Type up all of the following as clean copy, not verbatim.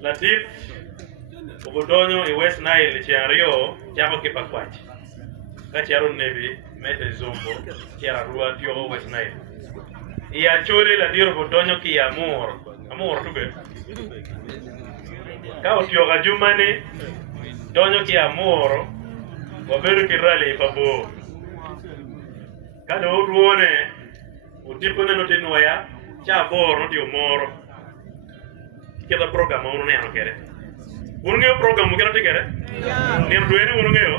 Latif obudonyo e West Nile chiario chako kipakwach ka chiaro nebi mete zombo chiara rua tio West Nile e Acholi la diro obudonyo ki amor tube ka otio ga jumane donyo ki amor waberu ki rale pabo kada uruone utipone no tinoya cha boro dio moro keda program uno ne ano kere uno program kera tikere ne duene uno ngeo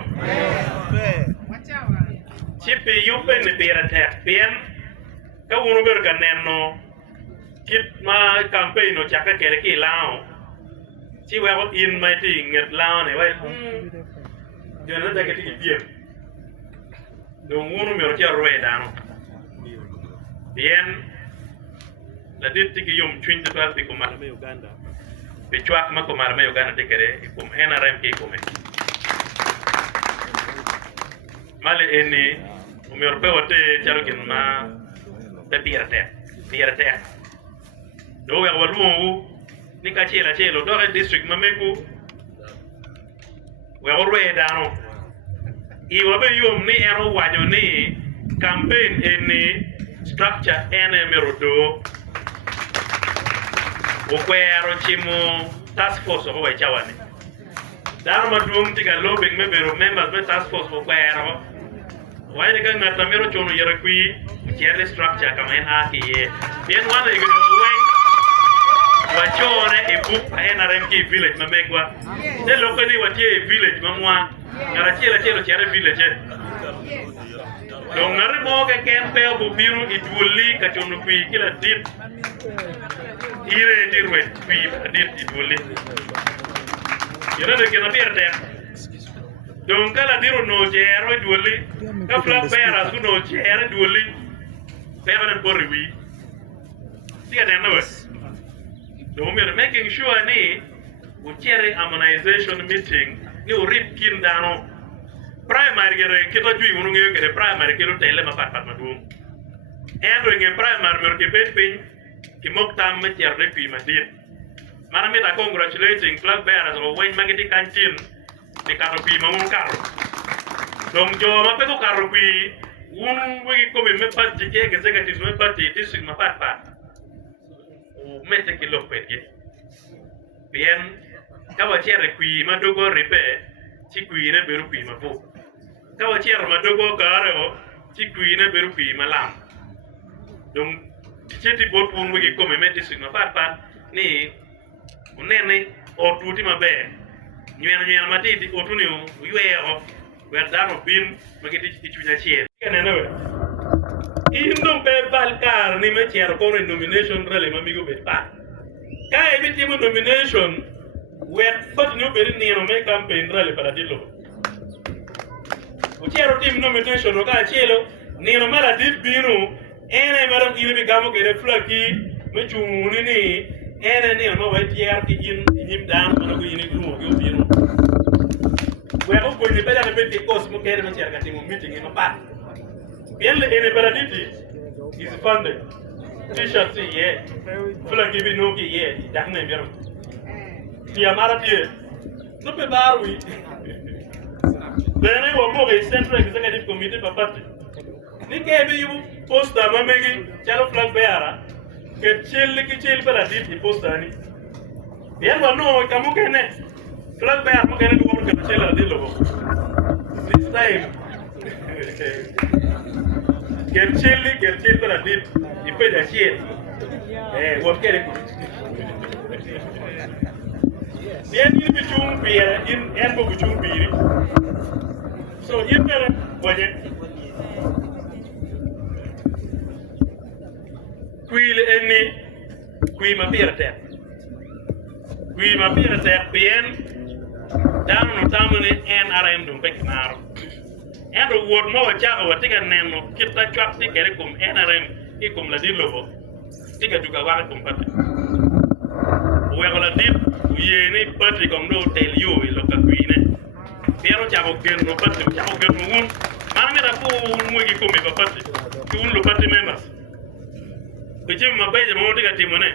chipi yupe ne pera tek pien ka uno ber kaneno kit ma campaign no chaka kere ki lao chi wa in my thing nget lao ne wai yo na ta ke ti bien do uno me rotia roedano bien la ditti che yom twin de plastic ko mar me Uganda be chwak ma ko mar me Uganda te kere ko NRM ke ko me male eni o me europeo te chalo ken ma te pierte do we walu ni ka chelo do district ma meku we orwe dano I wabe yom ni ero wanyo ni campaign eni structure ene merodo okwero chimo task force ko we chawani daro madung tiga lobing me bero members be task force okwero wai de kan ngata mero chono yere kui chere structure kama en akiye bien wana igno we wachone e book NRM ki village mamekwa de lokoni watie village mamwa ngara chelo chere village donc ngare mo ke kempe bu biru iduli ka chono kui kila dit ire dirwe kui dit iduli yere ke na pierde donc kala diru no jero iduli ka flag bearers no jero iduli pera de borwi tiga de no donc we are making sure ni we chere harmonization meeting ni urip kindano primary gere kito jui unu ngeo gere primary kilo tele ma pat madu endo nge primary mer ke pin ki moktam me tiarde pi madit mana meta congratulating flag bearers o wen magiti kantin de karo pi ma un karo donc jo ma pe ko karo pi un wegi ko me pat ke executive me party district ma pat o mete ki lopet ke bien kawa chere pi ma dogo ripe ci qui ne beru pi ma fu kawa chere ma dogo karo ci qui ne beru pi ma lam donc ceti bot un wegi ko me meti sig ma pat ni unene o tuti ma be nyena ma titi o tuni o yuero wer dano bin ma geti ci chunya chere kenene we indom pe balkar ni me chere ko nomination rele ma mi go be pa kai bi timo nomination wer fat no be ni no me campaign rele para dillo o chere tim nomination o ka chelo ni no mara dit binu ene maram ile bi gamo ke reflaki me chuni ni ene ni no wa tier ki in dan no ko ini grumo yo binu we ko ni bela ke beti kos mo kere me chere ka timo meeting no pa bien le ene paraditi is funded t-shirt ye flaki bi no ki ye dakne biro ti amara ti no pe barwi bene wo mo ke central executive committee pa party ni ke bi yu posta mamegi chalo flag beara ke chel paraditi posta ni bien wa no kamu kene flag beara mo kene ko ke chel la dilo this time Gerchel para dit y peda chier wo kere ko bien ni bi chung biere in en bo chung biiri so in bere waje kuile enni kui ma bierte bien dan no tamane NRM dum peknaro endo word mo wacha wa tiga neno kita chwak ti kere kum NRM ikum la dillo bo tiga juga wa kum pat we wala dip ye ni pati kom do tel yo lo ka kuine pero chavo gen no pati chavo gen no un mana me da fu mo gi kum be pati ki un lo pati members be jim ma be mo tiga timone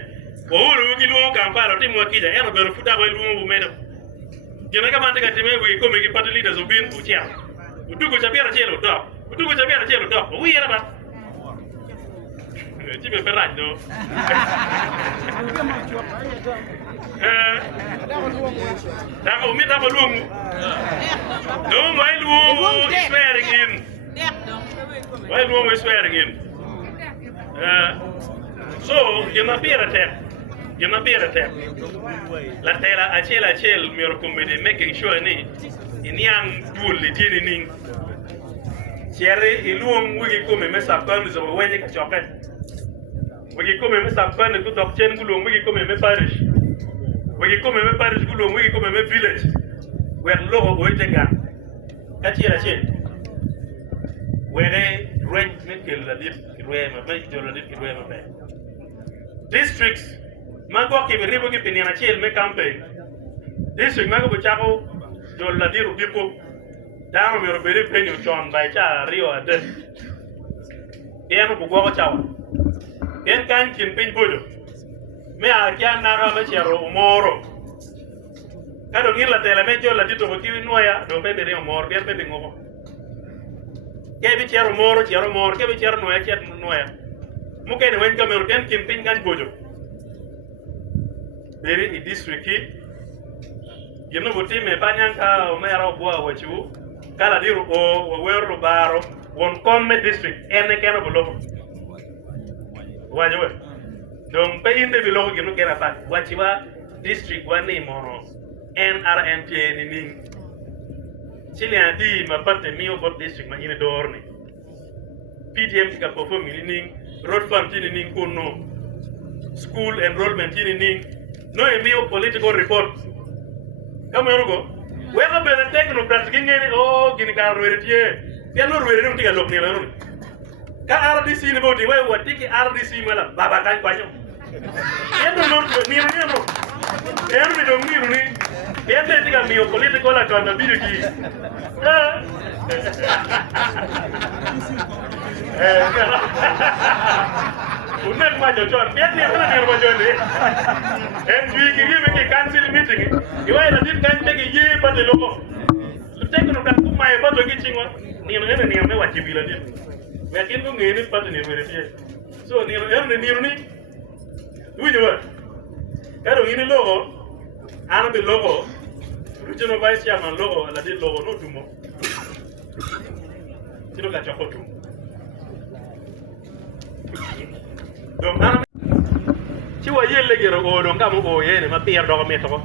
Olu ki luo kampara ti mo kija eno bero futa ba luo bu medo. Jena ka mante ka time wi ko me ki party leaders ubin ku tia. Utugo chapiara chelo do. Utugo chapiara chelo do. Wi era ba. Ti be peragno. Dako mi dako luo. No mai luo is swearing in. Mai luo is swearing in. So, jena pira te. Jena pira te. La tela achel mi comedy making sure ni inyang dul litini ning. Chere iluong wigi come me sappan zo wenye ka chope. Wigi come me sappan ku dok chen gulong wigi come me parish. Wigi come me parish gulong wigi come me village. Wer logo oitega. Kachira chen. Were rent me kel la dip kirwe ma me jola dip kirwe ma be. Districts mago ke ribo ke pinyana chel me campaign. District mago buchako jola diru dipo. Daro mi robere penyo chon by cha rio ade. Eno bugo chawa. En kan kin pin bodo. Me a kya na ga me chero umoro. Kado ngila tele me jola dito ko kiwi noya do pe rio mor pe pe ngogo. Ke bi chero moro ke bi chero noya chet noya. Mu ke ne wen ka me ro ken kin pin kan bodo. Beri i district ki. Gino boti me panyanka o me ro boa wachu. Kala diru o wero baro won komme district ene keno bolo wajo donc pe inde bi logo ginu kera pat wachiwa district wani moro NRNT ni ning chili andi ma parte mio bot district ma ine dorni PDM ka perform ni ning road fund ni ning kuno school enrollment ni ning no e mio political report kama yorugo wega bela tekno practice ngene o gini ka roeretie ya no roere no tiga lokni la no ka RDC ni bodi we watiki RDC mala baba kan kwanyo yendo no ni no ero mi do miru ni yendo tiga mio political accountability unek ma jojon yendo ni ma jojon ni en wi gi me cancel meeting iwa na dit kan tege ye ba de logo tekno kan ku mai ba to gi chingwa ni no ene ni me wa chibila dit we kin ko ngene pa de ni we tie so ni no ene ni ni uji wa karo ni logo ana be logo regional vice chairman logo la dit logo no tumo tiro ka chakotu donc ana ci wa yelle gero o do ngam o yene ma pier do me to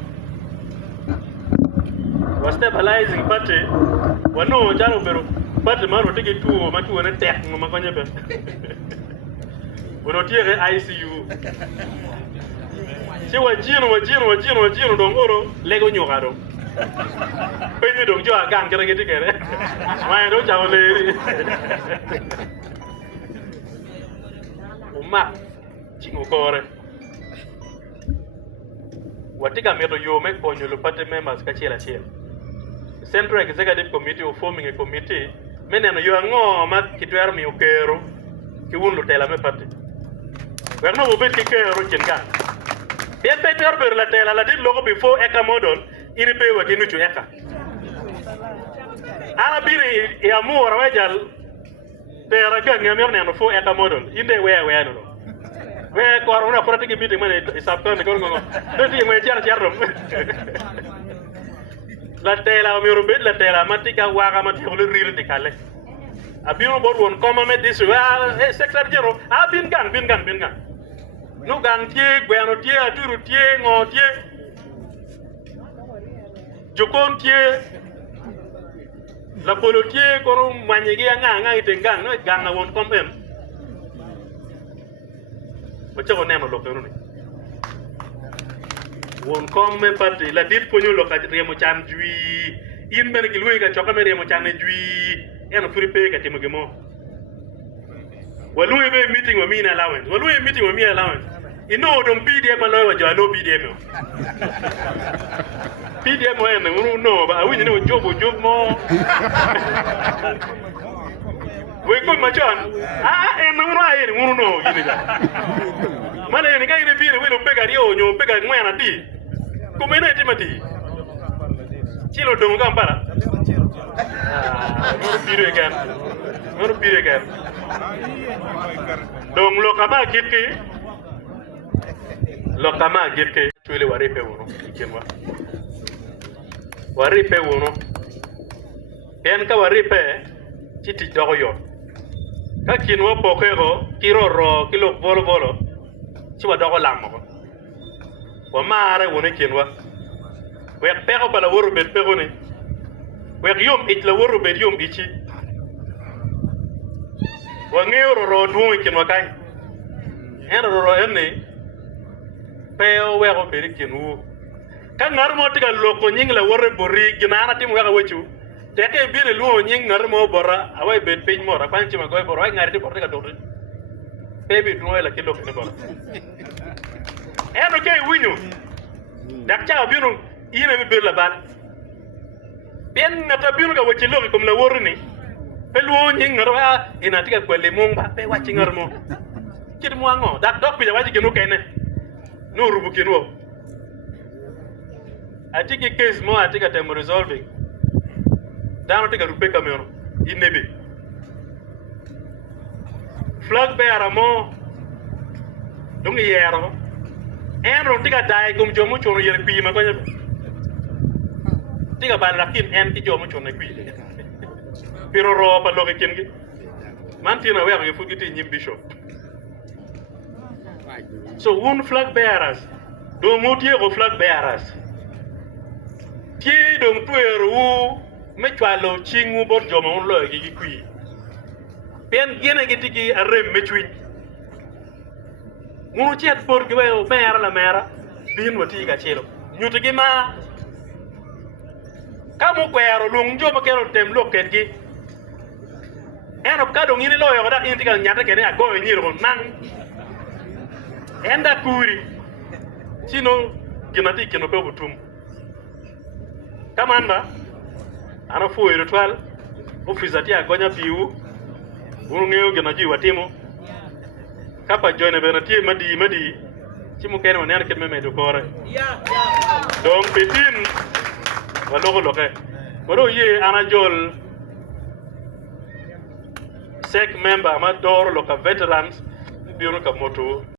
was stabilizing party wano jaro bero party maro tigi tu ma tu ne tek ma ko nyebe wono tiere ICU ci wa jino do ngoro lego nyogaro penyi do jo agang kere giti kere ma do jawo leri uma chingo kore watika medo yo me konyo lo party members ka chela chela Central Executive Committee of forming a committee meneno yo ngo ma kitwer mi okero ki wunlu tela me party werno bo bet ki kero chenga bien peter ber la tela la dit logo before eka model iri pe wa kinu chu eka ana biri ya mu rawajal tera ga ngam neno fo eka model inde we no we ko aruna protege meeting mane isapto ne ko ngo do ti mo jar rom la tela mi robet la tela matika waga mati ko rir de kale abino bor won koma me disu secteur jero bin gan no gan tie gweno tie aturu tie ngo tie jokon tie la polo tie ko manyegi nga itengang no gan na won kompem Baca neno lo peruni. Won kong me parti la dit ponyo lo ka remo chan jui. In ben ki luy ka choka me remo chan jui. Eno fripe ka timo gemo. Walu be meeting wa mi na allowance. Walu meeting wa mi allowance. Ino dom PDM ma lo wa jo no PDM. PDM wa eno no ba awi ni job mo. We ko ma chan eno no ayi no no gini ja Mane ni kai ne bi ne we lo pega rio nyo pega ngwana di. Kumene timati. Chilo dongo kampara. Ngoro pire again. Dong lo kama kitki. Lo kama kitki. Tuile waripe wono ikenwa. Waripe wono. En ka waripe chiti dogo yo. Ka kinwa pokego kiroro kilo bolo. Chiwa dogo lamo. Wa mare wono kinwa. Wek pego pala woro bet pego ni. Wek yom ich la woro bet yom ichi. Wa ngero ro duong kinwa kai. En ro enne. Peo weko bet kinwu. Ka ngar mo tiga loko nying la woro bori ginana tim weka wechu. Teke bine luo nying ngar mo bora awai bet page mo ra kwanchi ma goy bora ngari ti bora tiga dori. Baby duo la kilo kene bora. Eno ke winyu. Dak cha binu ina bi bir la bal. Ben na ta binu ga wechi lo kom la woro ni. Pe luo nying ngar wa ina tiga kwele mong ba pe wachi ngar mo. Kid mo ango dak dok bi wachi genu kene. No rubu kenwo. I think a case more, I think I'm resolving. Down take a rupe camera in Nebe. Flag bear a more. Don't get here. And don't take a die, come to much on your queen. Take a balakin and get your much on the queen. Piro rope a local king. Mantina, where you forget in bishop. So, one flag bearers. Don't move here or flag bearers. Ki dong tueru me chwalo chingu bot joma un lo gi kui pen gene gi tigi arem me chwin munu chet por gi we mera la mera bin wati ga chelo nyuto gi ma kamu kwero lung joma kero tem lo ket gi eno ka dong ni lo yo da intiga nyata kene ago nyiro nang enda kuri sino ginati kino pe butum Kamanda, ana fuwe ritual, ofisati agonya piu, unungeo genaji watimo. Kapa joine benatie madi, chimu kene wanene keme medukore. Dong pitin, walogo loke. Wado ye anajol, sec member, ama doro loka veterans, bionu kamoto.